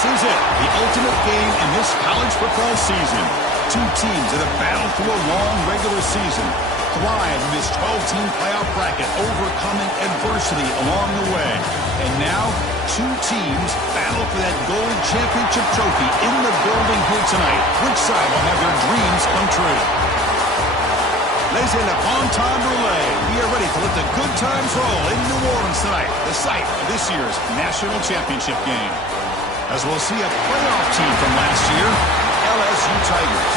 This is it, the ultimate game in this college football season. Two teams that have battled through a long regular season, thrive in this 12-team playoff bracket, overcoming adversity along the way. And now, two teams battle for that gold championship trophy in the building here tonight. Which side will have their dreams come true? Laissez le bon temps brûler. We are ready to let the good times roll in New Orleans tonight, the site of this year's national championship game. As we'll see a playoff team from last year, LSU Tigers,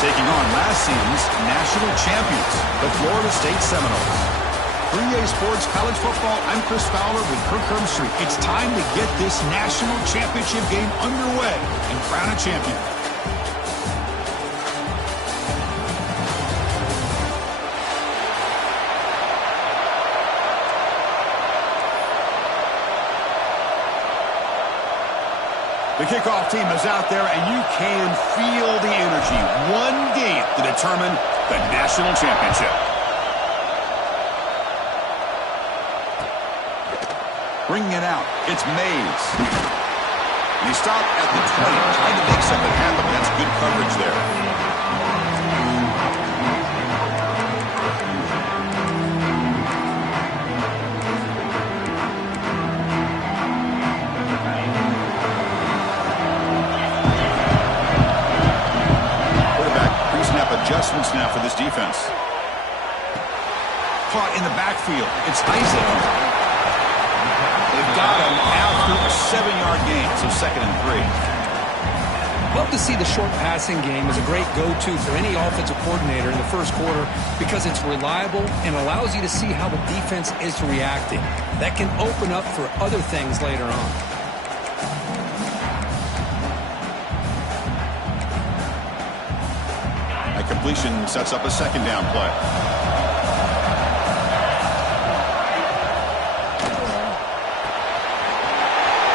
taking on last season's national champions, the Florida State Seminoles. For EA Sports College Football, I'm Chris Fowler with Kirk Herbstreit. It's time to get this national championship game underway and crown a champion. The kickoff team is out there, and you can feel the energy. One game to determine the national championship. Bringing it out, it's Mays. And he stopped at the 20, trying to make something happen, but that's good coverage there. Adjustments now for this defense. Caught in the backfield. It's Isaac. They've got him after a 7-yard gain, so 2nd and 3. Love to see the short passing game as a great go-to for any offensive coordinator in the first quarter because it's reliable and allows you to see how the defense is reacting. That can open up for other things later on. Completion sets up a 2nd down play.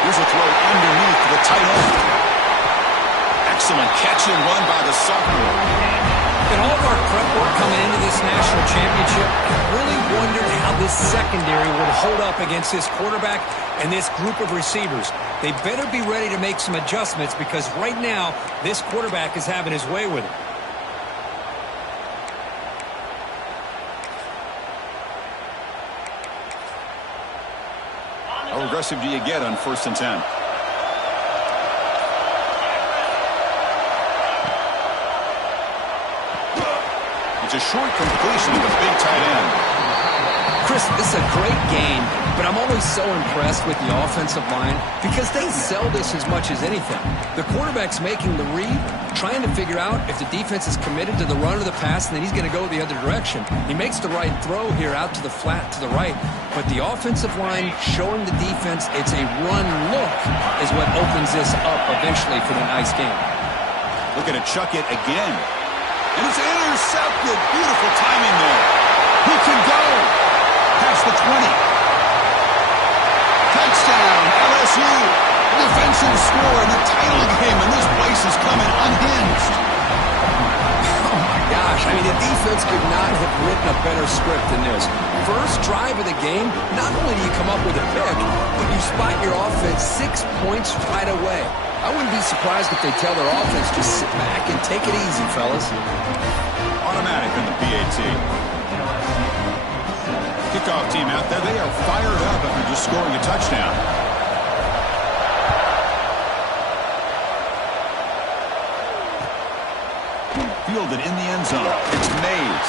Here's a throw underneath to the tight end. Excellent catch and run by the sophomore. In all of our prep work coming into this national championship, I really wondered how this secondary would hold up against this quarterback and this group of receivers. They better be ready to make some adjustments because right now, this quarterback is having his way with it. How aggressive do you get on 1st and 10? It's a short completion to the big tight end. Chris, this is a great game, but I'm always so impressed with the offensive line because they sell this as much as anything. The quarterback's making the read, trying to figure out if the defense is committed to the run or the pass, and then he's going to go the other direction. He makes the right throw here out to the flat to the right, but the offensive line showing the defense it's a run look is what opens this up eventually for the nice game. Looking to chuck it again. And it's intercepted. Beautiful timing there. He can go. Past the 20. Touchdown, LSU. Defensive score in the title game, and this place is coming unhinged. Oh, my gosh. I mean, the defense could not have written a better script than this. First drive of the game, not only do you come up with a pick, but you spot your offense 6 points right away. I wouldn't be surprised if they tell their offense just sit back and take it easy, fellas. Automatic in the PAT. Kickoff team out there, they are fired up after just scoring a touchdown. Fielded in the end zone. It's Mays.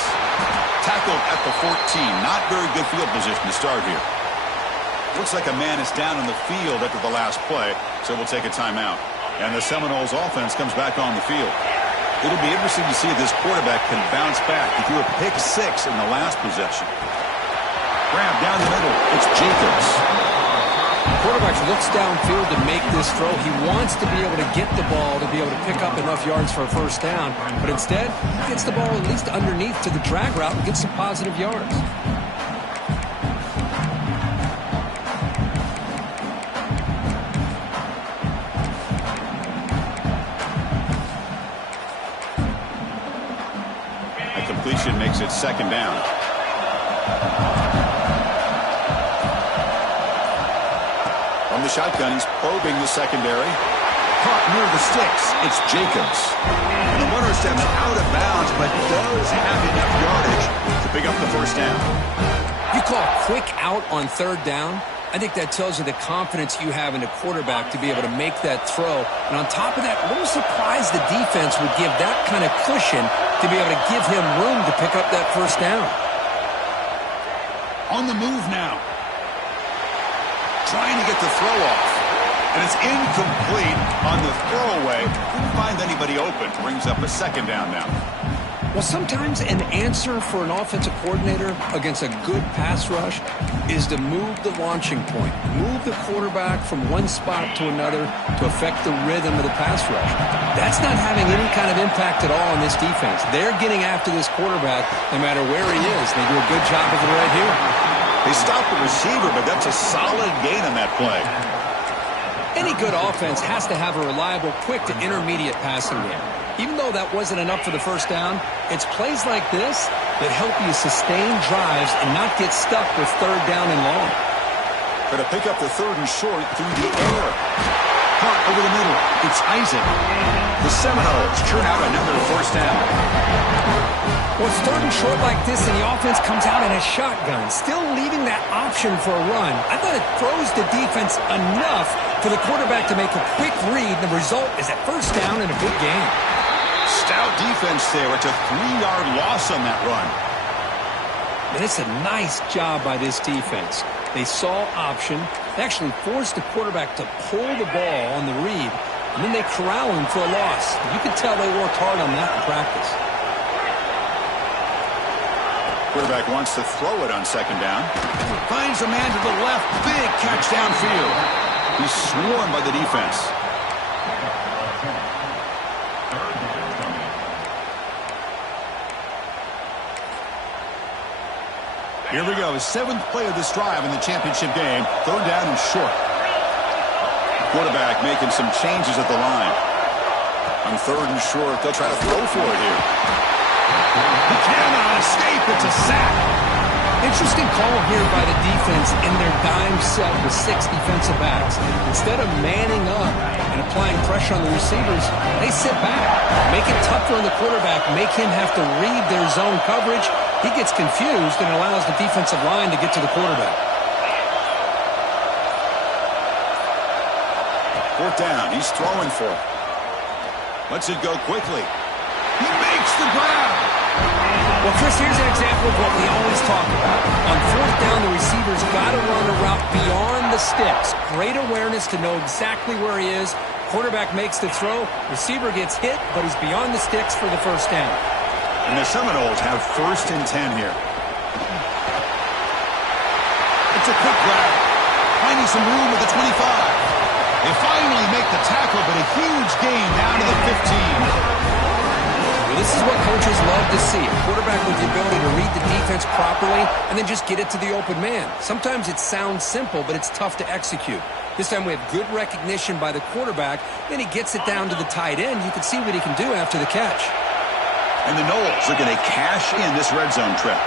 Tackled at the 14. Not very good field position to start here. Looks like a man is down in the field after the last play, so we'll take a timeout. And the Seminoles offense comes back on the field. It'll be interesting to see if this quarterback can bounce back. He threw a pick 6 in the last possession. Grab down the middle. It's Jacobs. The quarterback looks downfield to make this throw. He wants to be able to get the ball to be able to pick up enough yards for a first down. But instead, he gets the ball at least underneath to the drag route and gets some positive yards. A completion makes it 2nd down. From the shotgun, he's probing the secondary. Caught near the sticks. It's Jacobs. And the runner steps out of bounds, but does have enough yardage to pick up the first down. You call quick out on third down? I think that tells you the confidence you have in the quarterback to be able to make that throw. And on top of that, a little surprised the defense would give that kind of cushion to be able to give him room to pick up that first down. On the move now. Trying to get the throw off. And it's incomplete on the throwaway. Couldn't find anybody open. Brings up a second down now. Well, sometimes an answer for an offensive coordinator against a good pass rush is to move the launching point, move the quarterback from one spot to another to affect the rhythm of the pass rush. That's not having any kind of impact at all on this defense. They're getting after this quarterback no matter where he is. They do a good job of it right here. They stop the receiver, but that's a solid gain on that play. Any good offense has to have a reliable, quick to intermediate passing game. Even though that wasn't enough for the first down, it's plays like this that help you sustain drives and not get stuck with third down and long. Going to pick up the third and short through the air. Caught over the middle. It's Isaac. The Seminoles churn out another first down. Well, it's third and short like this, and the offense comes out in a shotgun, still leaving that option for a run. I thought it throws the defense enough for the quarterback to make a quick read, and the result is a first down and a big gain. Stout defense there. It's a 3-yard loss on that run. And it's a nice job by this defense. They saw option. They actually forced the quarterback to pull the ball on the read, and then they corral him for a loss. You can tell they worked hard on that in practice. Quarterback wants to throw it on second down. Finds a man to the left. Big catch downfield. He's swarmed by the defense. Here we go. Seventh play of this drive in the championship game. Third down and short. Quarterback making some changes at the line. On third and short, they'll try to throw for it here. He cannot escape. It's a sack. Interesting call here by the defense in their dime set with 6 defensive backs. Instead of manning up and applying pressure on the receivers, they sit back, make it tougher on the quarterback, make him have to read their zone coverage. He gets confused and allows the defensive line to get to the quarterback. Fourth down. He's throwing for it. Lets it go quickly. He makes the grab. Well, Chris, here's an example of what we always talk about. On fourth down, the receiver's got to run a route beyond the sticks. Great awareness to know exactly where he is. Quarterback makes the throw. Receiver gets hit, but he's beyond the sticks for the first down. And the Seminoles have first and 10 here. It's a quick grab. Finding some room at the 25. They finally make the tackle, but a huge gain down to the 15. Well, this is what coaches love to see. A quarterback with the ability to read the defense properly and then just get it to the open man. Sometimes it sounds simple, but it's tough to execute. This time we have good recognition by the quarterback. Then he gets it down to the tight end. You can see what he can do after the catch. And the Noles are going to cash in this red zone trip.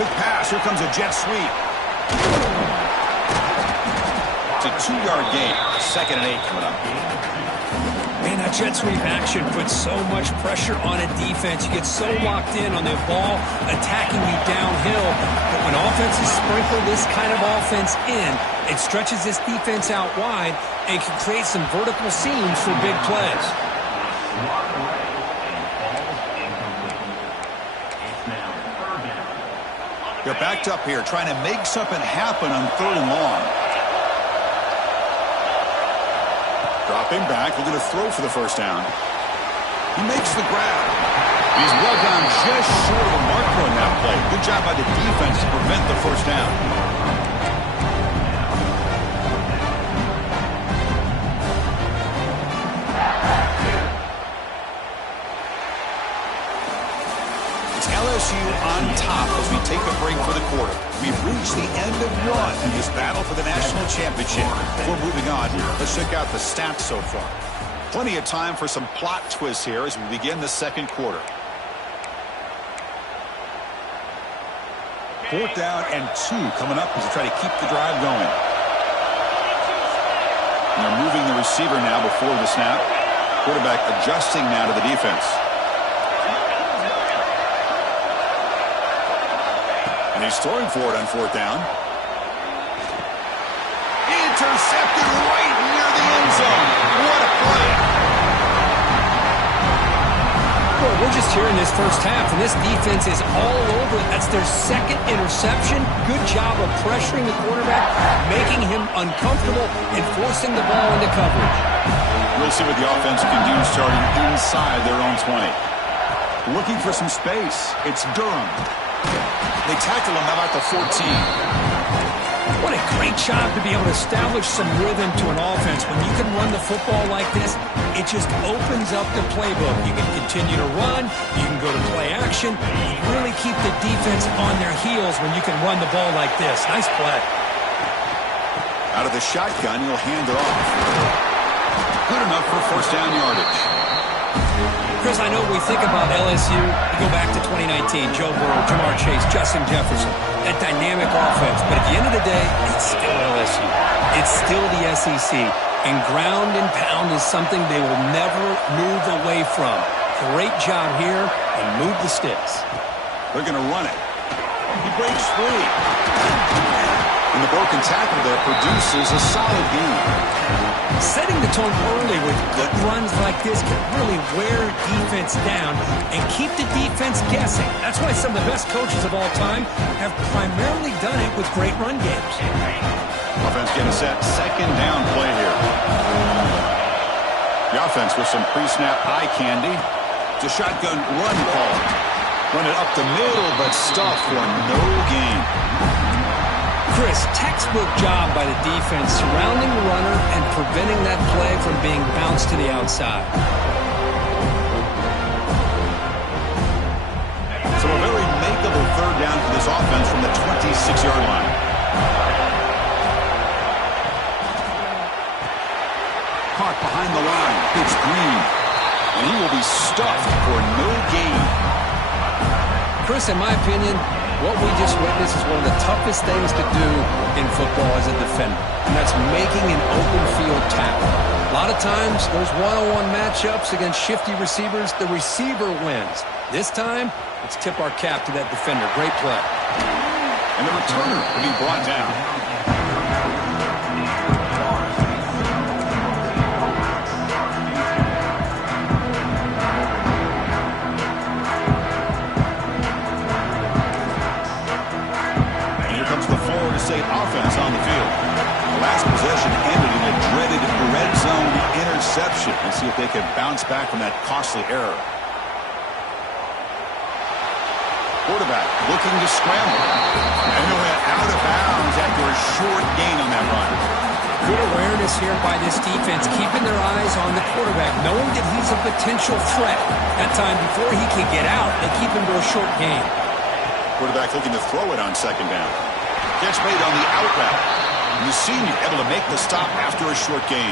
Quick pass. Here comes a jet sweep. It's a 2-yard gain. Second and 8 coming up. Man, that jet sweep action puts so much pressure on a defense. You get so locked in on the ball attacking you downhill. But when offenses sprinkle this kind of offense in, it stretches this defense out wide and can create some vertical seams for big plays. They're backed up here, trying to make something happen on third and long. Dropping back, looking to throw for the first down. He makes the grab. He's well down just short of the marker on that play. Good job by the defense to prevent the first down. It's LSU on top as we take a break for the quarter. We've reached the end of one in this battle for the national championship. Before moving on, let's check out the stats so far. Plenty of time for some plot twists here as we begin the second quarter. Fourth down and 2 coming up as they try to keep the drive going. And they're moving the receiver now before the snap. Quarterback adjusting now to the defense. And he's throwing for it on 4th down. Intercepted right near the end zone. What a play. Well, we're just here in this first half, and this defense is all over. That's their 2nd interception. Good job of pressuring the quarterback, making him uncomfortable, and forcing the ball into coverage. We'll see what the offense can do starting inside their own 20. Looking for some space. It's Durham. They tackle him about the 14. What a great job to be able to establish some rhythm to an offense. When you can run the football like this, it just opens up the playbook. You can continue to run. You can go to play action. You really keep the defense on their heels when you can run the ball like this. Nice play. Out of the shotgun, he'll hand it off. Good enough for 1st down yardage. Chris, I know we think about LSU. You go back to 2019, Joe Burrow, Jamar Chase, Justin Jefferson, that dynamic offense. But at the end of the day, it's still LSU. It's still the SEC. And ground and pound is something they will never move away from. Great job here, and move the sticks. They're going to run it. He breaks free. And the broken tackle there produces a solid gain. Setting the tone early with good runs like this can really wear defense down and keep the defense guessing. That's why some of the best coaches of all time have primarily done it with great run games. Offense getting set. 2nd down play here. The offense with some pre-snap eye candy. It's a shotgun run call. Run it up the middle, but stuffed for no gain. Chris, textbook job by the defense surrounding the runner and preventing that play from being bounced to the outside. So a very makeable 3rd down for this offense from the 26-yard line. Caught behind the line. It's Green. And he will be stuffed for no gain. Chris, in my opinion, what we just witnessed is one of the toughest things to do in football as a defender, and that's making an open field tackle. A lot of times, those one-on-one matchups against shifty receivers, the receiver wins. This time, let's tip our cap to that defender. Great play. And the returner will be brought down. State offense on the field. The last possession ended in a dreaded red zone interception. Let's see if they can bounce back from that costly error. Quarterback looking to scramble. And he'll head out of bounds after a short gain on that run. Good awareness here by this defense, keeping their eyes on the quarterback, knowing that he's a potential threat. That time before he can get out, they keep him to a short gain. Quarterback looking to throw it on 2nd down. Catch made on the out route. Mussini able to make the stop after a short gain.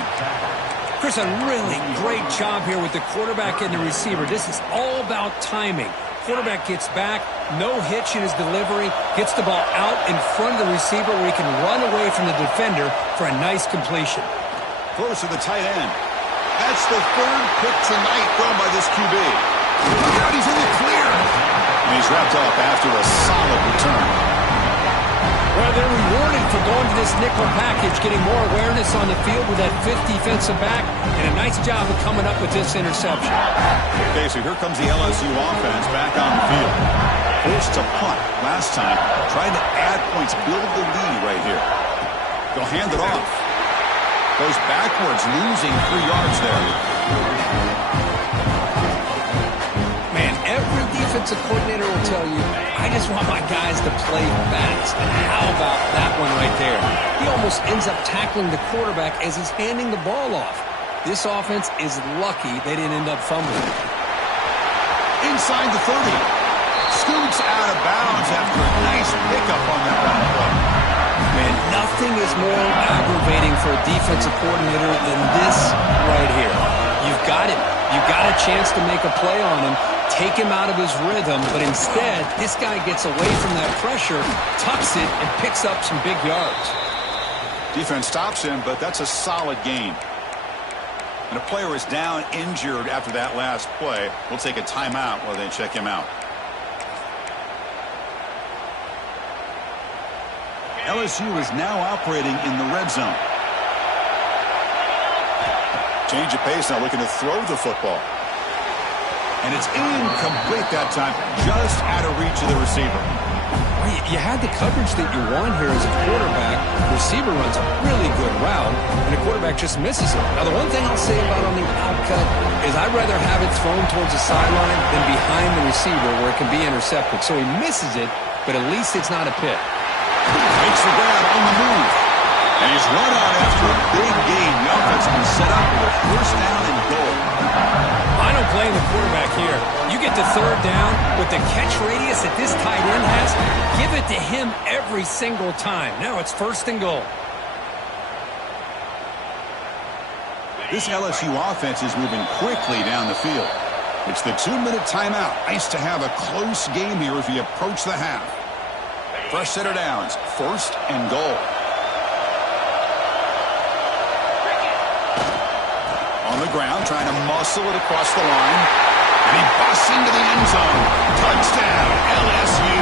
Chris, a really great job here with the quarterback and the receiver. This is all about timing. Quarterback gets back, no hitch in his delivery, gets the ball out in front of the receiver where he can run away from the defender for a nice completion. Throws to the tight end. That's the 3rd pick tonight thrown by this QB. Look out, he's in the clear. And he's wrapped up after a solid return. Well, they're rewarded for going to this nickel package, getting more awareness on the field with that 5th defensive back, and a nice job of coming up with this interception. Okay, so here comes the LSU offense back on the field. Forced to punt last time, trying to add points, build the lead right here. They'll hand it off. Goes backwards, losing 3 yards there. Man, every defensive coordinator will tell you, I just want my guys to play fast. And how about that one right there? He almost ends up tackling the quarterback as he's handing the ball off. This offense is lucky they didn't end up fumbling. Inside the 30. Scoots out of bounds after a nice pickup on that run play. Man, nothing is more aggravating for a defensive coordinator than this right here. You've got him. You've got a chance to make a play on him, take him out of his rhythm, but instead, this guy gets away from that pressure, tucks it, and picks up some big yards. Defense stops him, but that's a solid gain. And a player is down injured after that last play. We'll take a timeout while they check him out. LSU is now operating in the red zone. Change of pace now, looking to throw the football. And it's incomplete that time, just out of reach of the receiver. You had the coverage that you want here as a quarterback. The receiver runs a really good route, and the quarterback just misses it. Now, the one thing I'll say about on the out cut is I'd rather have it thrown towards the sideline than behind the receiver where it can be intercepted. So he misses it, but at least it's not a pick. Makes the grab on the move. And he's run out after a big gain. The offense can set up with a first down and goal. I don't blame the quarterback here. You get the third down with the catch radius that this tight end has, give it to him every single time. Now it's first and goal. This LSU offense is moving quickly down the field. It's the 2-minute timeout. Nice to have a close game here as we approach the half. Fresh set of downs, first and goal. On the ground, trying to muscle it across the line. And he busts into the end zone. Touchdown, LSU.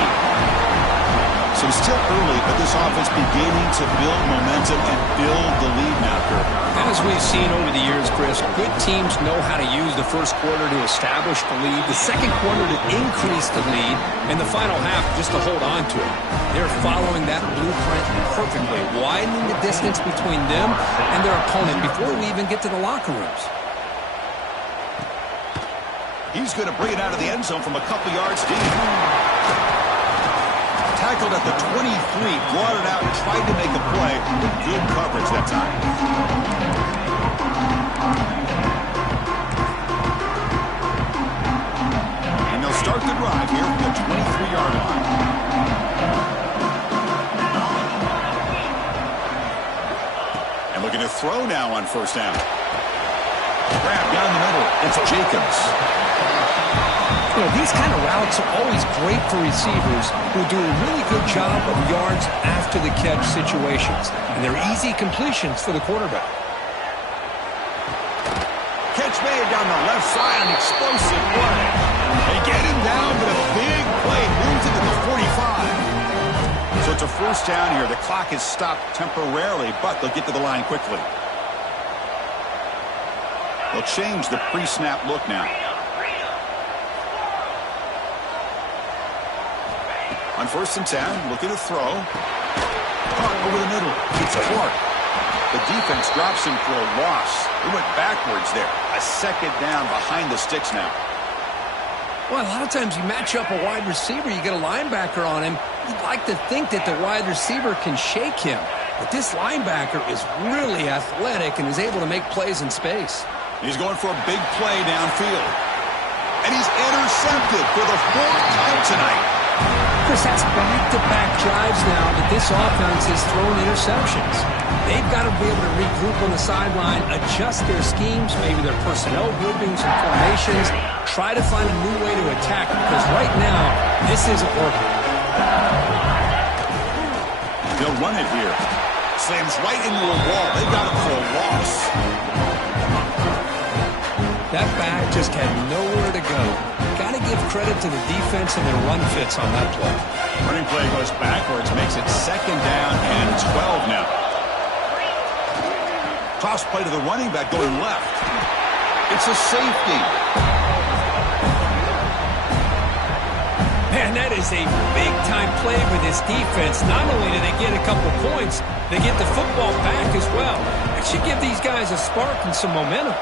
So still early, but this offense beginning to build momentum and build the lead now, Kurt. As we've seen over the years, Chris, good teams know how to use the first quarter to establish the lead, the second quarter to increase the lead, and the final half just to hold on to it. They're following that blueprint perfectly, widening the distance between them and their opponent before we even get to the locker rooms. He's going to bring it out of the end zone from a couple yards deep. Tackled at the 23, brought it out, and tried to make a play with good coverage that time. And they'll start the drive here from the 23-yard line. And looking to throw now on first down. Grab down the middle. It's Jacobs. You know, these kind of routes are always great for receivers who do a really good job of yards after the catch situations. And they're easy completions for the quarterback. Catch made down the left side, an explosive play. They get him down, but a big play moves it to the 45. So it's a first down here. The clock is stopped temporarily, but they'll get to the line quickly. They'll change the pre-snap look now. On first and 10, looking to throw. Caught over the middle. It's Clark. The defense drops him for a loss. He went backwards there. A second down behind the sticks now. Well, a lot of times you match up a wide receiver, you get a linebacker on him. You'd like to think that the wide receiver can shake him. But this linebacker is really athletic and is able to make plays in space. He's going for a big play downfield. And he's intercepted for the fourth time tonight. Chris, that's back-to-back drives now that this offense has thrown interceptions. They've got to be able to regroup on the sideline, adjust their schemes, maybe their personnel groupings and formations, try to find a new way to attack, because right now, this isn't working. They'll run it here. Slams right into a wall. They got him for a loss. That back just had nowhere to go. Got to give credit to the defense and their run fits on that play. Running play goes backwards, makes it second down and 12 now. Toss play to the running back going left. It's a safety. Man, that is a big-time play for this defense. Not only do they get a couple points, they get the football back as well. It should give these guys a spark and some momentum.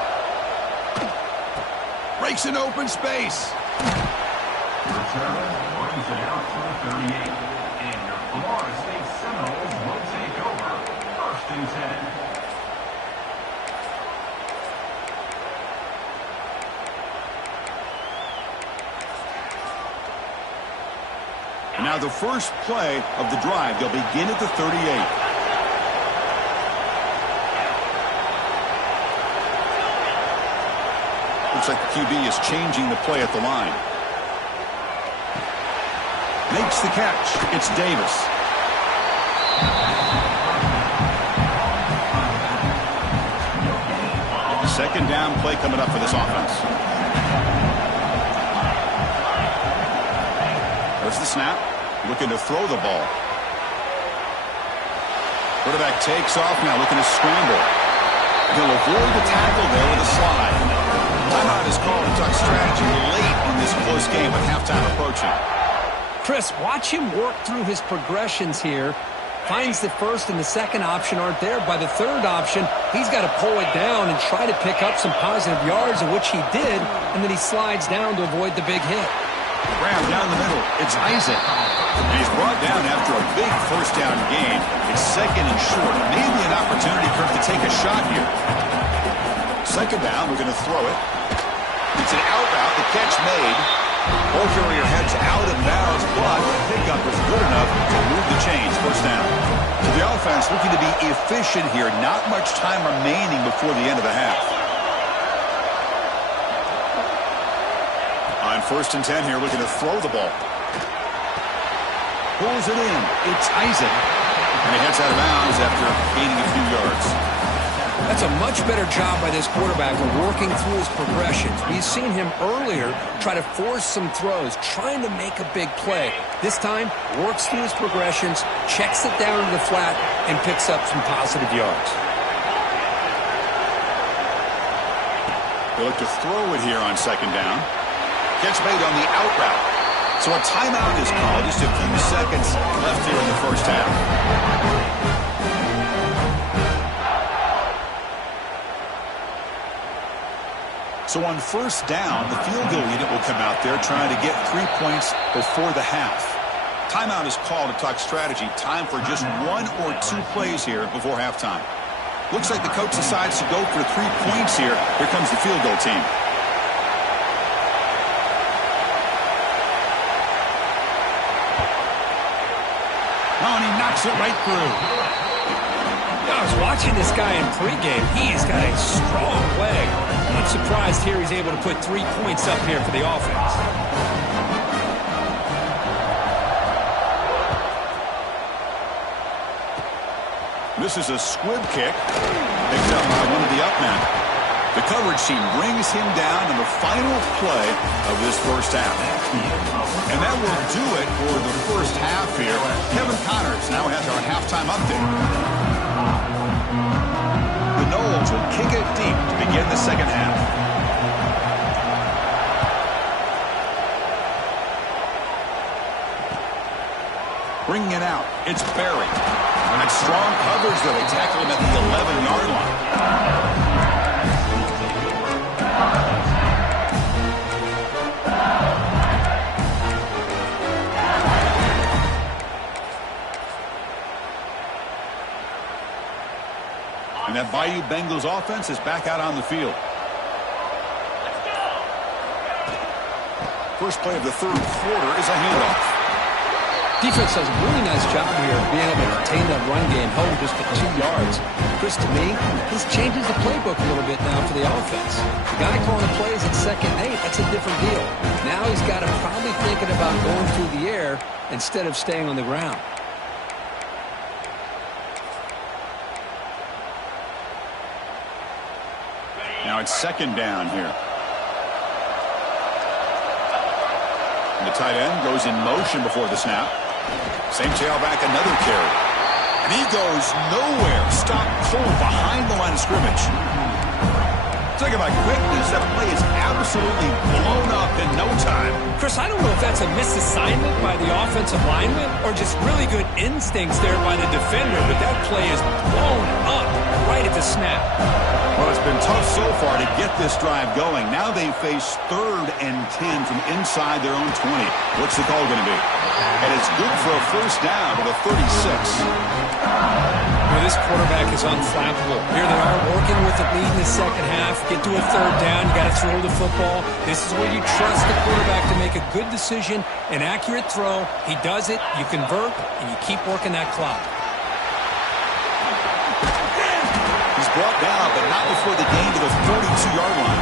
Breaks an open space. Return runs it out to the 38. And your Florida State Seminoles will take over. First and 10. Now the first play of the drive. They'll begin at the 38. Looks like the QB is changing the play at the line. Makes the catch. It's Davis. Second down play coming up for this offense. There's the snap. Looking to throw the ball. Quarterback takes off now, looking to scramble. He'll avoid the tackle there with a slide. Timeout is called to talk strategy late in this close game with halftime approaching. Chris, watch him work through his progressions here. Finds the first and the second option aren't there. By the third option, he's got to pull it down and try to pick up some positive yards, of which he did, and then he slides down to avoid the big hit. Graham down the middle. It's Isaac. And he's brought down after a big first down gain. It's second and short. Maybe an opportunity for him to take a shot here. Second down, we're going to throw it. It's an out route. The catch made. Ball carrier heads out of bounds, but the pickup was good enough to move the chains. First down. So the offense looking to be efficient here. Not much time remaining before the end of the half. On 1st and 10 here, looking to throw the ball. Pulls it in. It's Isaac. And he heads out of bounds after gaining a few yards. That's a much better job by this quarterback of working through his progressions. We've seen him earlier try to force some throws, trying to make a big play. This time, works through his progressions, checks it down to the flat, and picks up some positive yards. They look to throw it here on second down. Catch made on the out route. So a timeout is called. Just a few seconds left here in the first half. So on first down, the field goal unit will come out there trying to get 3 points before the half. Timeout is called to talk strategy. Time for just 1 or 2 plays here before halftime. Looks like the coach decides to go for 3 points here. Here comes the field goal team. Oh, and he knocks it right through. I was watching this guy in pregame. He's got a strong leg. I'm surprised here he's able to put 3 points up here for the offense. This is a squib kick. Picked up by one of the up men. The coverage team brings him down in the final play of this first half. And that will do it for the first half here. Kevin Connors now has our halftime update. The Noles will kick it deep to begin the second half. Bringing it out, it's Barry. And strong coverage, though. They tackle him at the 11-yard line. And that Bayou Bengals offense is back out on the field. First play of the third quarter is a handoff. Defense does a really nice job here of being able to contain that run game home just at 2 yards. Chris, to me, this changes the playbook a little bit now for the offense. The guy calling the plays at 2nd and 8, that's a different deal. Now he's got to probably thinking about going through the air instead of staying on the ground. Now it's second down here. And the tight end goes in motion before the snap. Same tailback, another carry. And he goes nowhere. Stop cold behind the line of scrimmage. Talk about quickness. That play is absolutely blown up in no time. Chris, I don't know if that's a misassignment by the offensive lineman or just really good instincts there by the defender, but that play is blown up right at the snap. Well, it's been tough so far to get this drive going. Now they face 3rd and 10 from inside their own 20. What's the call going to be? And it's good for a first down to the 36. Well, this quarterback is unflappable. Here they are working with the lead in the second half. Get to a 3rd down. You got to throw the football. This is where you trust the quarterback to make a good decision, an accurate throw. He does it, you convert, and you keep working that clock. Brought down, but not before the gain to the 42-yard line.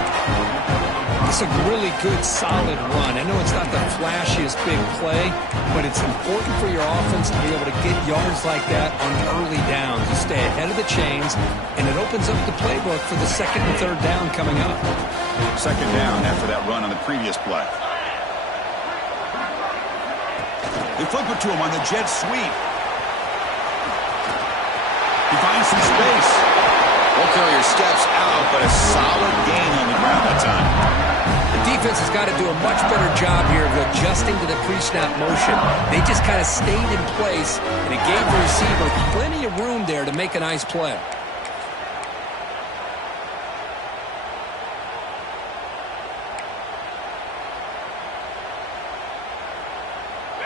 It's a really good, solid run. I know it's not the flashiest big play, but it's important for your offense to be able to get yards like that on early downs. You stay ahead of the chains, and it opens up the playbook for the second and third down coming up. Second down after that run on the previous play. They flip it to him on the jet sweep. He finds some space. Ball carrier steps out, but a solid gain on the ground that time. The defense has got to do a much better job here of adjusting to the pre-snap motion. They just kind of stayed in place, and it gave the receiver plenty of room there to make a nice play.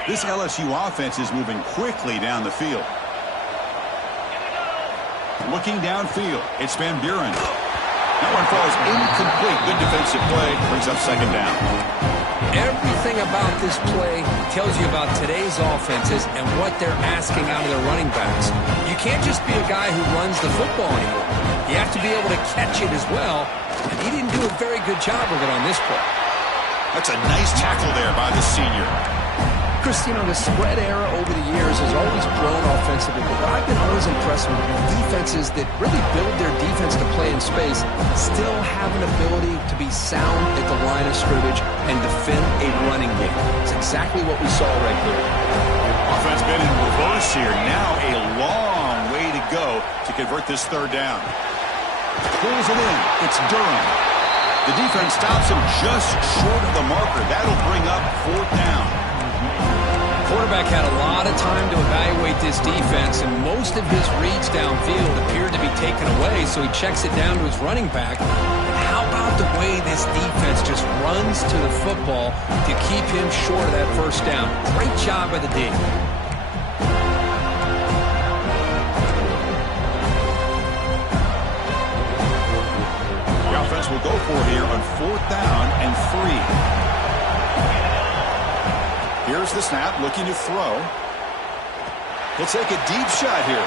This LSU offense is moving quickly down the field. Looking downfield, it's Van Buren. That one falls incomplete. Good defensive play. Brings up second down. Everything about this play tells you about today's offenses and what they're asking out of their running backs. You can't just be a guy who runs the football anymore. You have to be able to catch it as well, and he didn't do a very good job of it on this play. That's a nice tackle there by the senior. Chris, you know, the spread era over the years has always grown offensively, but I've been always impressed with defenses that really build their defense to play in space, still have an ability to be sound at the line of scrimmage and defend a running game. It's exactly what we saw right here. Offense been in reverse here. Now a long way to go to convert this third down. Pulls it in. It's Durham. The defense stops him just short of the marker. That'll bring up fourth down. Quarterback had a lot of time to evaluate this defense, and most of his reads downfield appeared to be taken away, so he checks it down to his running back. And how about the way this defense just runs to the football to keep him short of that first down? Great job by the D. The offense will go for it here on fourth down and 3. Here's the snap, looking to throw. He'll take a deep shot here.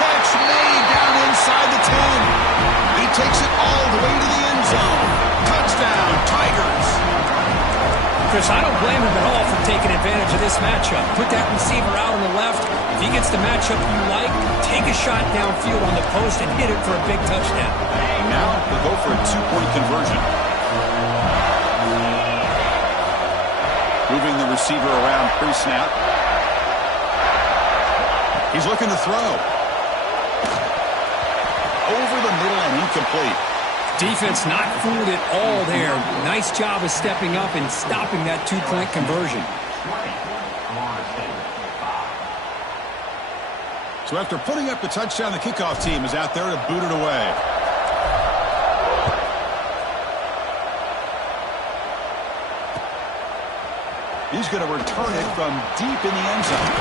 Catch made down inside the 10. He takes it all the way to the end zone. Touchdown, Tigers. Chris, I don't blame him at all for taking advantage of this matchup. Put that receiver out on the left. If he gets the matchup you like, take a shot downfield on the post and hit it for a big touchdown. Now they'll go for a 2-point conversion. Moving the receiver around pre-snap. He's looking to throw. Over the middle and incomplete. Defense not fooled at all there. Nice job of stepping up and stopping that 2-point conversion. So after putting up the touchdown, the kickoff team is out there to boot it away. He's going to return it from deep in the end zone.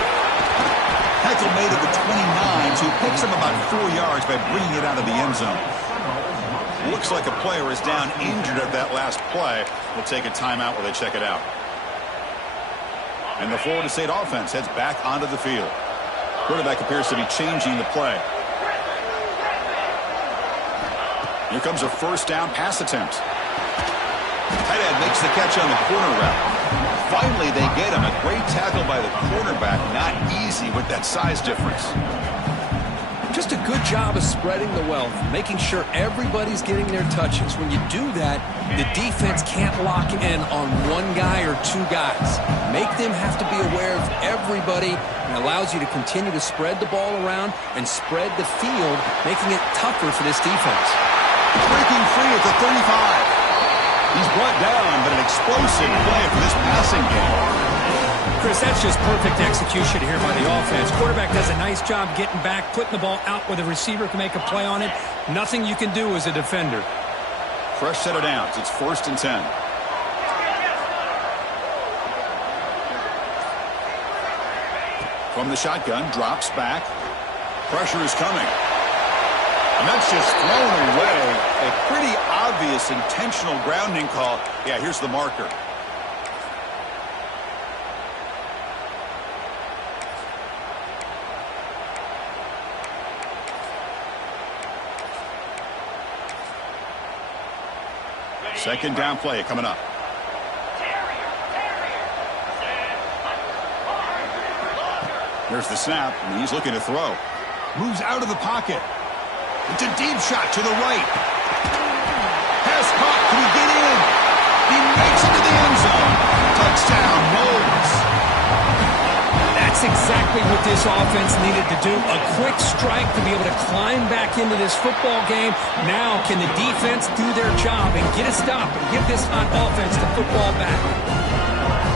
Heckle made it to 29, so he picks him about 4 yards by bringing it out of the end zone. Looks like a player is down injured at that last play. We'll take a timeout while they check it out. And the Florida State offense heads back onto the field. Quarterback appears to be changing the play. Here comes a first down pass attempt. Tight end makes the catch on the corner route. Finally, they get him. A great tackle by the cornerback. Not easy with that size difference. Just a good job of spreading the wealth, making sure everybody's getting their touches. When you do that, the defense can't lock in on one guy or two guys. Make them have to be aware of everybody, and allows you to continue to spread the ball around and spread the field, making it tougher for this defense. Breaking free at the 35. He's brought down, but an explosive play for this passing game. Chris, that's just perfect execution here by the offense. Quarterback does a nice job getting back, putting the ball out where the receiver can make a play on it. Nothing you can do as a defender. Fresh set of downs. It's 1st and 10. From the shotgun, drops back. Pressure is coming. And that's just thrown away. A pretty obvious intentional grounding call. Yeah, here's the marker. Second down play coming up. There's the snap, and he's looking to throw. Moves out of the pocket. It's a deep shot to the right. Pass caught. Can he get in? He makes it to the end zone. Touchdown, Knowles. That's exactly what this offense needed to do. A quick strike to be able to climb back into this football game. Now can the defense do their job and get a stop and give this hot offense the football back?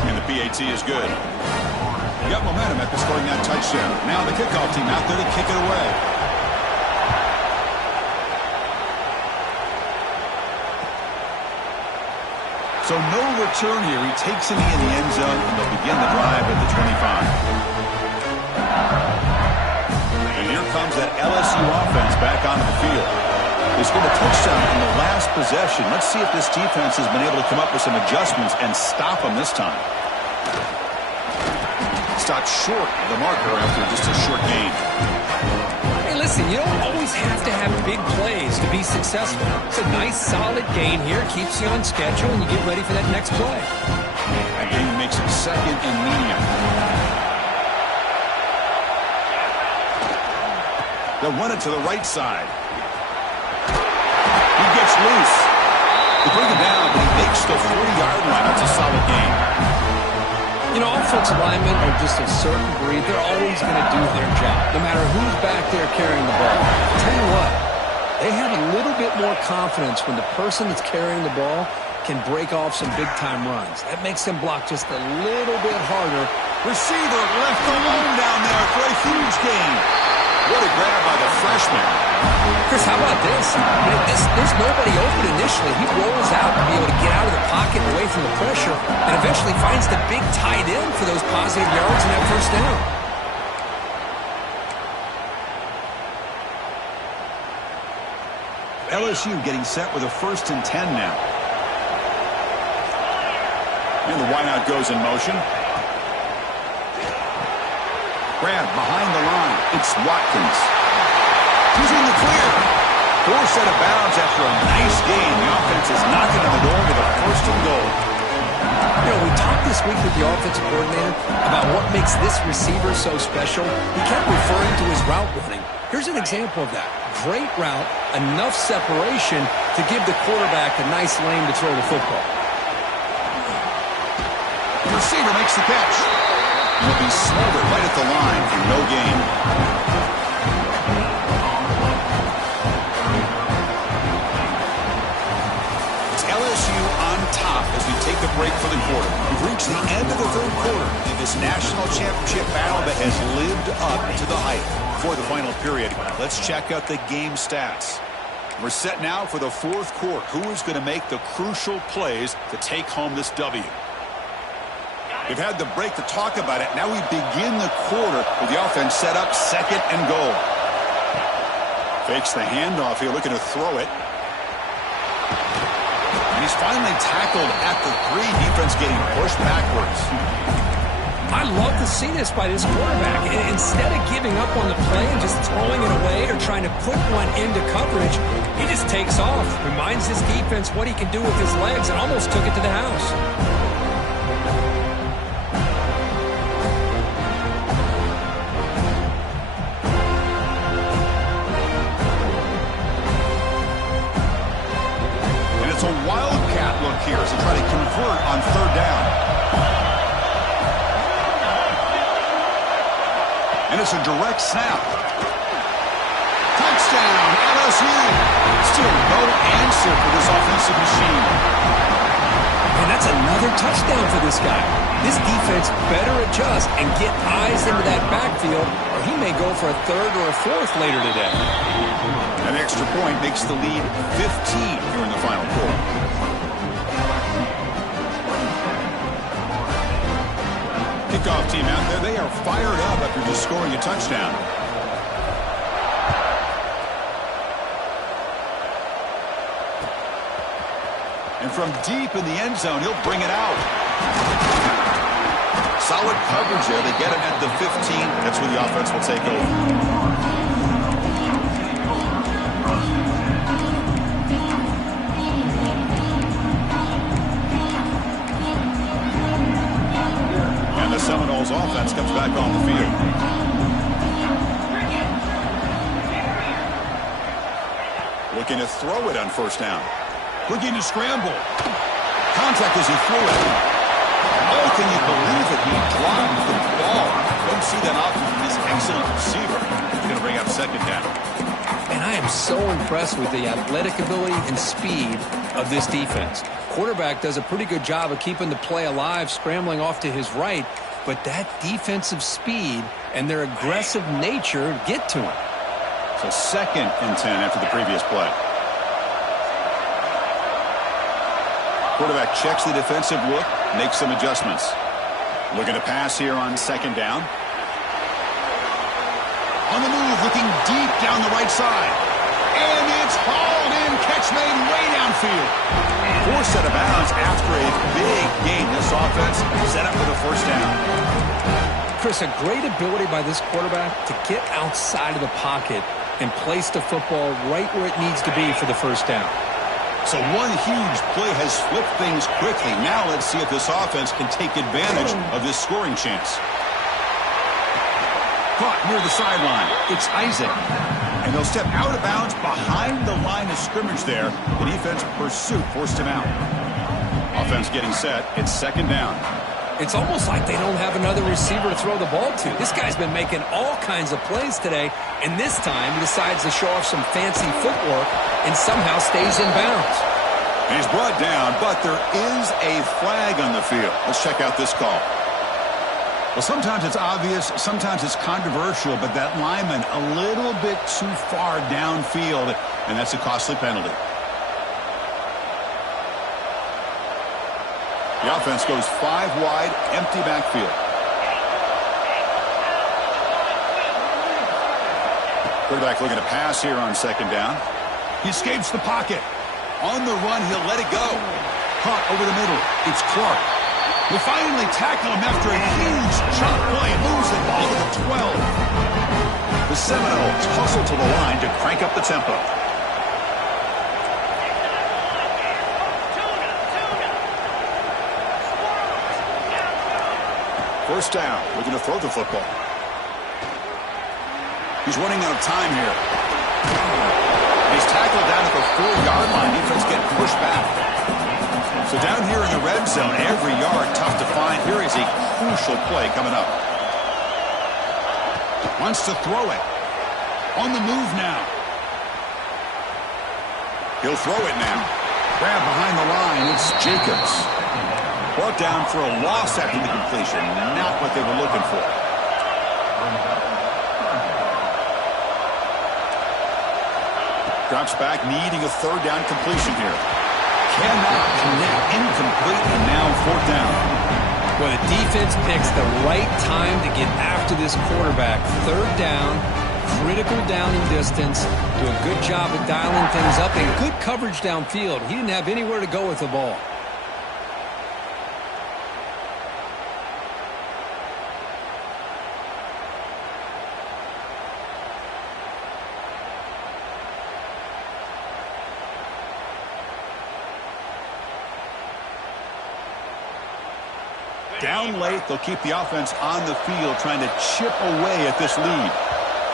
And the PAT is good. Got momentum after scoring that touchdown. Now the kickoff team out there to kick it away. So no return here. He takes it in the end zone, and they'll begin the drive at the 25. And here comes that LSU offense back onto the field. They scored a touchdown in the last possession. Let's see if this defense has been able to come up with some adjustments and stop them this time. Stopped short of the marker after just a short gain. Hey, listen, you don't always have to have big plays to be successful. It's a nice, solid gain here. Keeps you on schedule, and you get ready for that next play. That gain makes it second and medium. They'll run it to the right side. He gets loose. They bring him down, but he makes the 40-yard line. That's a solid gain. You know, offensive linemen are just a certain breed. They're always going to do their job, no matter who's back there carrying the ball. I'll tell you what, they have a little bit more confidence when the person that's carrying the ball can break off some big-time runs. That makes them block just a little bit harder. Receiver left alone down there for a huge gain. What a grab by the freshman. Chris, how about this? There's nobody open initially. He rolls out to be able to get out of the pocket and away from the pressure, and eventually finds the big tight end for those positive yards and that first down. LSU getting set with a 1st and 10 now. And the wideout goes in motion. Grab behind the line. It's Watkins. He's in the clear. Forced out of bounds after a nice gain. The offense is knocking on the door with a 1st and goal. You know, we talked this week with the offensive coordinator about what makes this receiver so special. He kept referring to his route running. Here's an example of that. Great route, enough separation to give the quarterback a nice lane to throw the football. The receiver makes the catch. He'll be smothered right at the line for no gain. It's LSU on top as we take the break for the quarter. We've reached the end of the 3rd quarter in this national championship battle that has lived up to the hype. For the final period, let's check out the game stats. We're set now for the 4th quarter. Who is going to make the crucial plays to take home this W? We've had the break to talk about it. Now we begin the quarter with the offense set up 2nd and goal. Fakes the handoff here, looking to throw it. And he's finally tackled at the 3. Defense getting pushed backwards. I love to see this by this quarterback. Instead of giving up on the play and just throwing it away or trying to put one into coverage, he just takes off. Reminds his defense what he can do with his legs and almost took it to the house. It's a wildcat look here as they try to convert on 3rd down. And it's a direct snap. Touchdown, LSU. Still no answer for this offensive machine. And that's another touchdown for this guy. This defense better adjust and get eyes into that backfield, or he may go for a 3rd or a 4th later today. An extra point makes the lead 15 here in the final quarter. Kickoff team out there, they are fired up after just scoring a touchdown. And from deep in the end zone, he'll bring it out. Solid coverage there. They get him at the 15. That's where the offense will take over. Looking to throw it on first down. Looking to scramble. Contact as he threw it. Oh, can you believe it? He dropped the ball. Don't see that often from this excellent receiver. He's going to bring up second down. And I am so impressed with the athletic ability and speed of this defense. Quarterback does a pretty good job of keeping the play alive, scrambling off to his right, but that defensive speed and their aggressive nature get to him. So 2nd and 10 after the previous play. Quarterback checks the defensive look, makes some adjustments. Looking to pass here on 2nd down. On the move, looking deep down the right side. And it's hauled in, catch made way downfield. Forced out of bounds after a big gain. This offense set up for the first down. Chris, a great ability by this quarterback to get outside of the pocket and place the football right where it needs to be for the first down. So one huge play has flipped things quickly. Now let's see if this offense can take advantage of this scoring chance. Caught near the sideline. It's Isaac. And they'll step out of bounds behind the line of scrimmage there. The defense pursuit forced him out. Offense getting set. It's 2nd down. It's almost like they don't have another receiver to throw the ball to. This guy's been making all kinds of plays today, and this time he decides to show off some fancy footwork and somehow stays in bounds. And he's brought down, but there is a flag on the field. Let's check out this call. Well, sometimes it's obvious, sometimes it's controversial, but that lineman a little bit too far downfield, and that's a costly penalty. The offense goes 5 wide, empty backfield. Quarterback looking to pass here on 2nd down. He escapes the pocket. On the run, he'll let it go. Caught over the middle. It's Clark. They finally tackle him after a huge chunk play. Moves the ball to the 12. The Seminoles hustle to the line to crank up the tempo. First down, looking to throw the football. He's running out of time here. He's tackled down at the 4-yard line. Defense getting pushed back. So down here in the red zone, every yard tough to find. Here is a crucial play coming up. Wants to throw it. On the move now. He'll throw it now. Grab behind the line. It's Jacobs. Brought down for a loss after the completion. Not what they were looking for. Drops back, needing a 3rd down completion here. Cannot connect. Incomplete, and now 4th down. Well, the defense picks the right time to get after this quarterback. 3rd down, critical down and distance. Do a good job of dialing things up and good coverage downfield. He didn't have anywhere to go with the ball. Down late, they'll keep the offense on the field trying to chip away at this lead.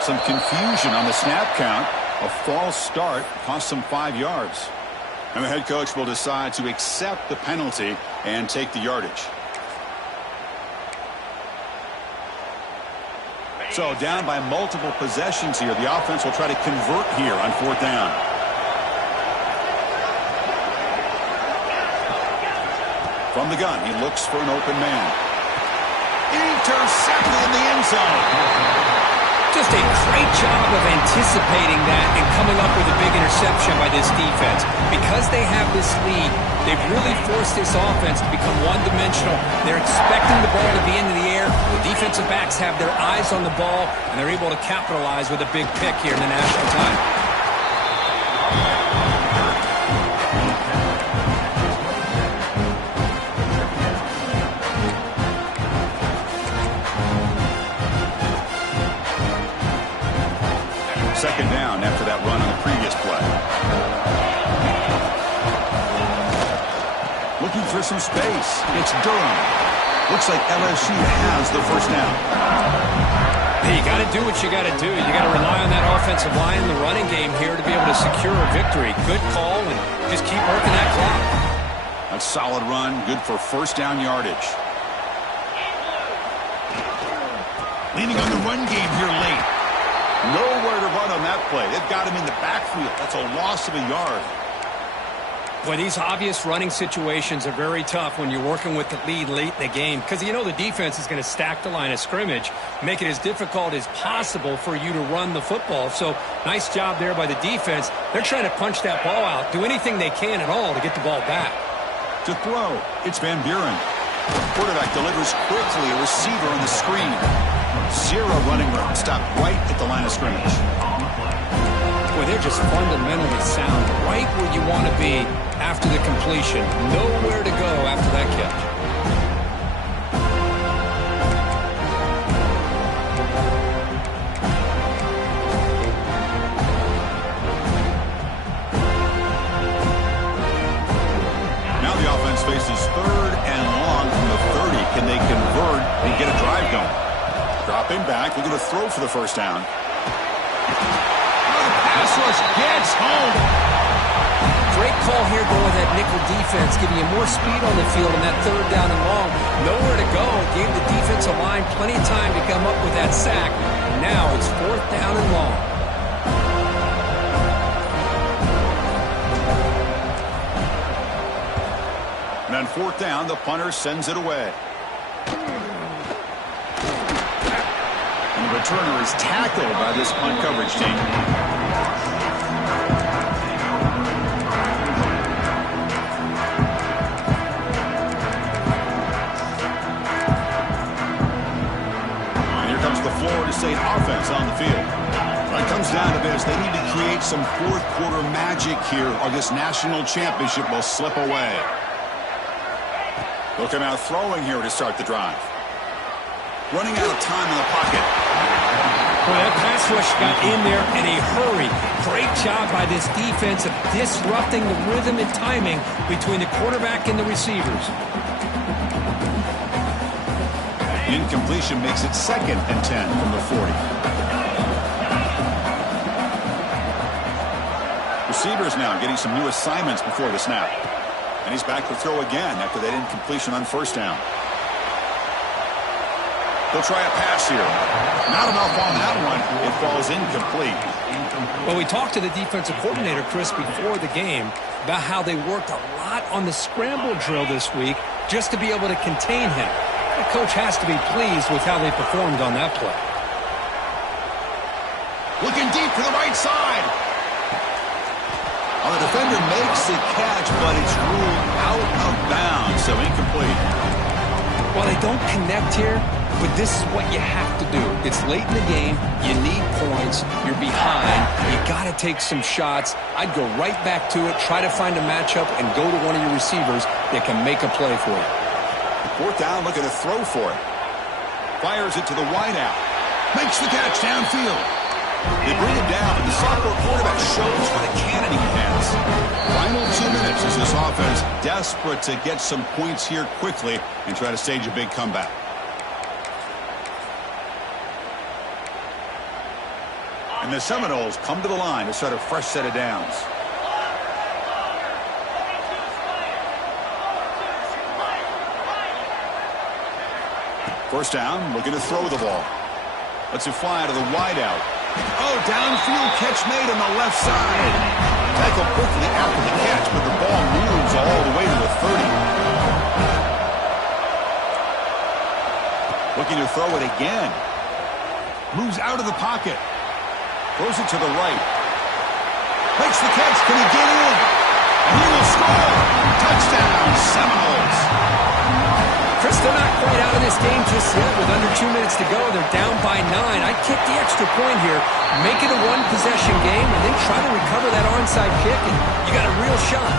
Some confusion on the snap count. A false start cost them 5 yards. And the head coach will decide to accept the penalty and take the yardage. So down by multiple possessions here. The offense will try to convert here on 4th down. From the gun, he looks for an open man. Intercepted in the end zone. Just a great job of anticipating that and coming up with a big interception by this defense. Because they have this lead, they've really forced this offense to become one-dimensional. They're expecting the ball to be into the air. The defensive backs have their eyes on the ball, and they're able to capitalize with a big pick here in the national title. Second down after that run on the previous play. Looking for some space. It's Durham. Looks like LSU has the first down. Hey, you got to do what you got to do. You got to rely on that offensive line in the running game here to be able to secure a victory. Good call, and just keep working that clock. A solid run, good for first down yardage. Leaning on the run game here late. Nowhere to run on that play. They've got him in the backfield. That's a loss of a yard. Boy, these obvious running situations are very tough when you're working with the lead late in the game because you know the defense is going to stack the line of scrimmage, make it as difficult as possible for you to run the football. So, nice job there by the defense. They're trying to punch that ball out, do anything they can at all to get the ball back. To throw, it's Van Buren. Quarterback delivers quickly, a receiver on the screen. Zero running room, stopped right at the line of scrimmage. Boy, they're just fundamentally sound, right where you want to be after the completion. Nowhere to go after that catch. Now the offense faces third and long from the 30. Can they convert and get a drive going? Dropping back, looking to throw for the first down. Pass rush gets home. Great call here going with that nickel defense, giving you more speed on the field in that third down and long. Nowhere to go. Gave the defensive line plenty of time to come up with that sack. Now it's fourth down and long. And on fourth down, the punter sends it away. And the returner is tackled by this punt coverage team. Florida State offense on the field. When it comes down to this, they need to create some fourth quarter magic here or this national championship will slip away. Looking out throwing here to start the drive. Running out of time in the pocket. Well, that pass rush got in there in a hurry. Great job by this defense of disrupting the rhythm and timing between the quarterback and the receivers. Incompletion makes it 2nd and 10 from the 40. Receivers now getting some new assignments before the snap. And he's back to throw again after that incompletion on first down. He'll try a pass here. Not enough on that one. It falls incomplete. Well, we talked to the defensive coordinator, Chris, before the game about how they worked a lot on the scramble drill this week just to be able to contain him. The coach has to be pleased with how they performed on that play. Looking deep to the right side. Well, the defender makes the catch, but it's ruled out of bounds, so incomplete. Well, they don't connect here, but this is what you have to do. It's late in the game. You need points. You're behind. You got to take some shots. I'd go right back to it, try to find a matchup, and go to one of your receivers that can make a play for you. Fourth down, looking to throw for it. Fires it to the wideout. Makes the catch downfield. They bring him down, and the sophomore quarterback shows what a cannon he has. Final 2 minutes as this offense desperate to get some points here quickly and try to stage a big comeback. And the Seminoles come to the line to start a fresh set of downs. First down, looking to throw the ball. Lets it fly to the wideout. Oh, downfield catch made on the left side. Tackle quickly after the catch, but the ball moves all the way to the 30. Looking to throw it again. Moves out of the pocket. Throws it to the right. Makes the catch. Can he get in? And he will score. Touchdown, Seminoles. Chris, they're not quite out of this game just yet. With under 2 minutes to go, they're down by 9. I'd kick the extra point here, make it a one-possession game, and then try to recover that onside kick, and you got a real shot.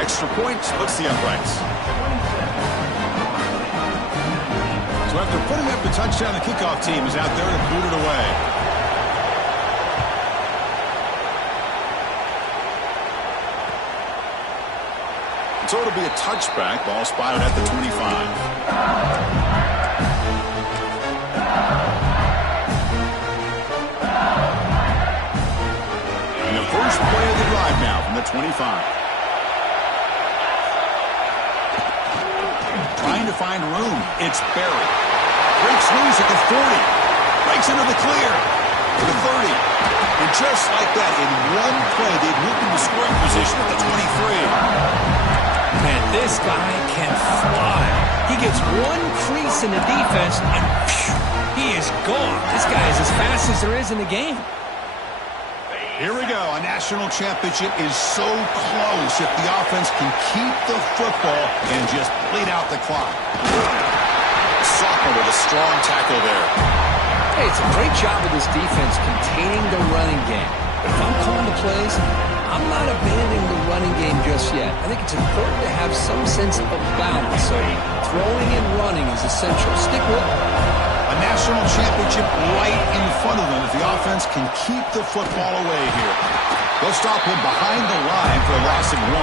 Extra point splits the uprights. So after putting up the touchdown, the kickoff team is out there to boot it away. So it'll be a touchback. Ball spotted at the 25. first play of the drive now from the 25. Trying to find room. It's Barry. Breaks loose at the 40. Breaks into the clear. To the 30. And just like that, in one play, they've moved into scoring position at the 23. Man, this guy can fly. He gets one crease in the defense, and phew, he is gone. This guy is as fast as there is in the game. Here we go. A national championship is so close if the offense can keep the football and just bleed out the clock. Soccer with a strong tackle there. Hey, it's a great job of this defense containing the running game. But if I'm calling the plays, I'm not abandoning the running game just yet. I think it's important to have some sense of balance. So throwing and running is essential. Stick with it. A national championship right in front of them if the offense can keep the football away here. They'll stop him behind the line for a loss of 1.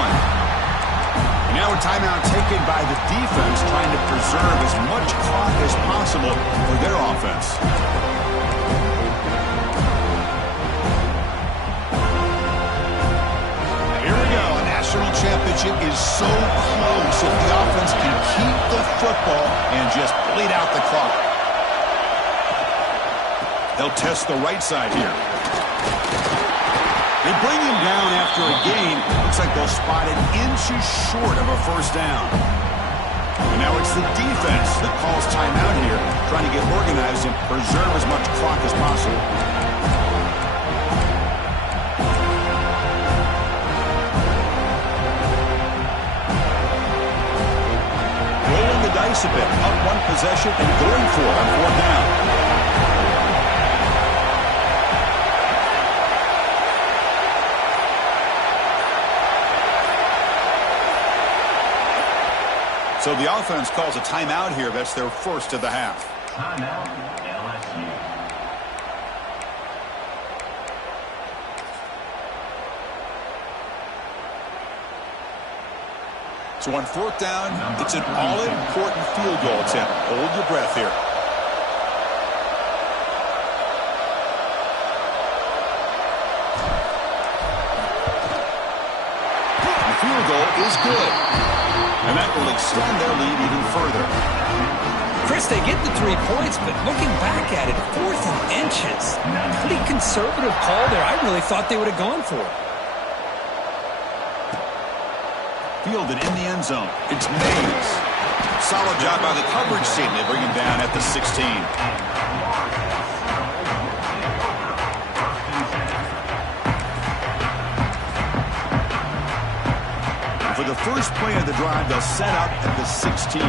And now a timeout taken by the defense trying to preserve as much clock as possible for their offense. Here we go. A national championship is so close if the offense can keep the football and just bleed out the clock. They'll test the right side here. They bring him down after a gain. Looks like they'll spot it inches short of a first down. And now it's the defense that calls timeout here, trying to get organized and preserve as much clock as possible. Rolling the dice a bit, up one possession and going for it on 4th down. So the offense calls a timeout here. That's their first of the half. Timeout, LSU. So on 4th down, it's an all-important field goal attempt. Hold your breath here. The field goal is good. And that will extend their lead even further. Chris, they get the 3 points, but looking back at it, 4th and inches. Pretty conservative call there. I really thought they would have gone for it. Fielded in the end zone. It's Mays. Solid job by the coverage team. They bring him down at the 16. For the first play of the drive, they'll set up at the 16.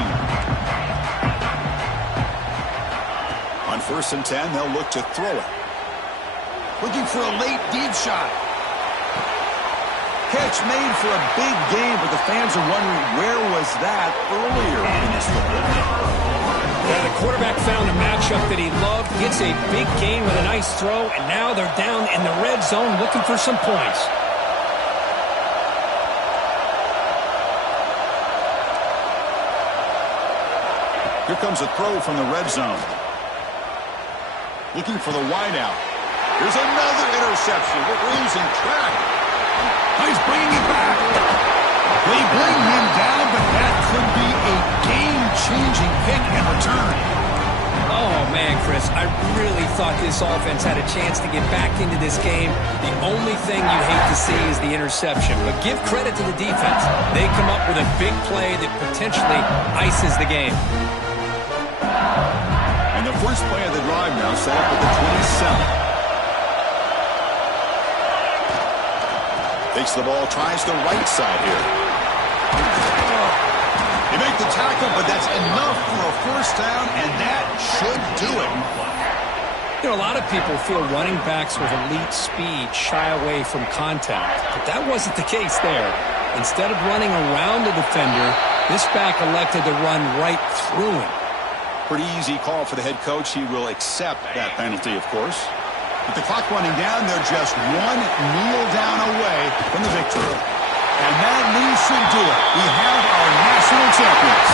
On 1st and 10, they'll look to throw it. Looking for a late deep shot. Catch made for a big game, but the fans are wondering where was that earlier in this football game. Yeah, the quarterback found a matchup that he loved, gets a big gain with a nice throw, and now they're down in the red zone looking for some points. Here comes a throw from the red zone. Looking for the wideout. Here's another interception. We're losing track. He's bringing it back. They bring him down, but that could be a game-changing pick and return. Oh, man, Chris, I really thought this offense had a chance to get back into this game. The only thing you'd hate to see is the interception. But give credit to the defense. They come up with a big play that potentially ices the game. And the first play of the drive now set up at the 27. Takes the ball, tries the right side here. They make the tackle, but that's enough for a first down, and that should do it. You know, a lot of people feel running backs with elite speed shy away from contact, but that wasn't the case there. Instead of running around the defender, this back elected to run right through him. Pretty easy call for the head coach. He will accept that penalty, of course. With the clock running down, they're just one kneel down away from the victory. And that knee should do it. We have our national champions.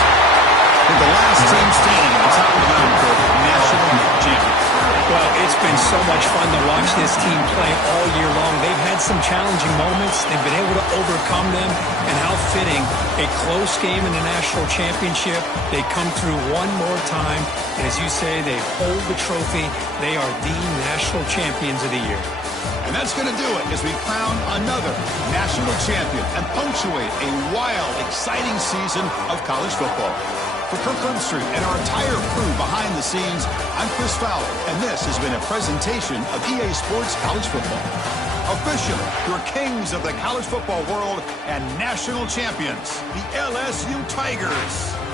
With the last team standing on top of the mountain for national champions. Well, it's been so much fun to watch this team play all year long. They've had some challenging moments. They've been able to overcome them. And how fitting, a close game in the national championship. They come through one more time. And as you say, they hold the trophy. They are the national champions of the year. And that's going to do it as we crown another national champion and punctuate a wild, exciting season of college football. For Kirk Herbstreit and our entire crew behind the scenes, I'm Chris Fowler, and this has been a presentation of EA Sports College Football. Officially, your kings of the college football world and national champions, the LSU Tigers.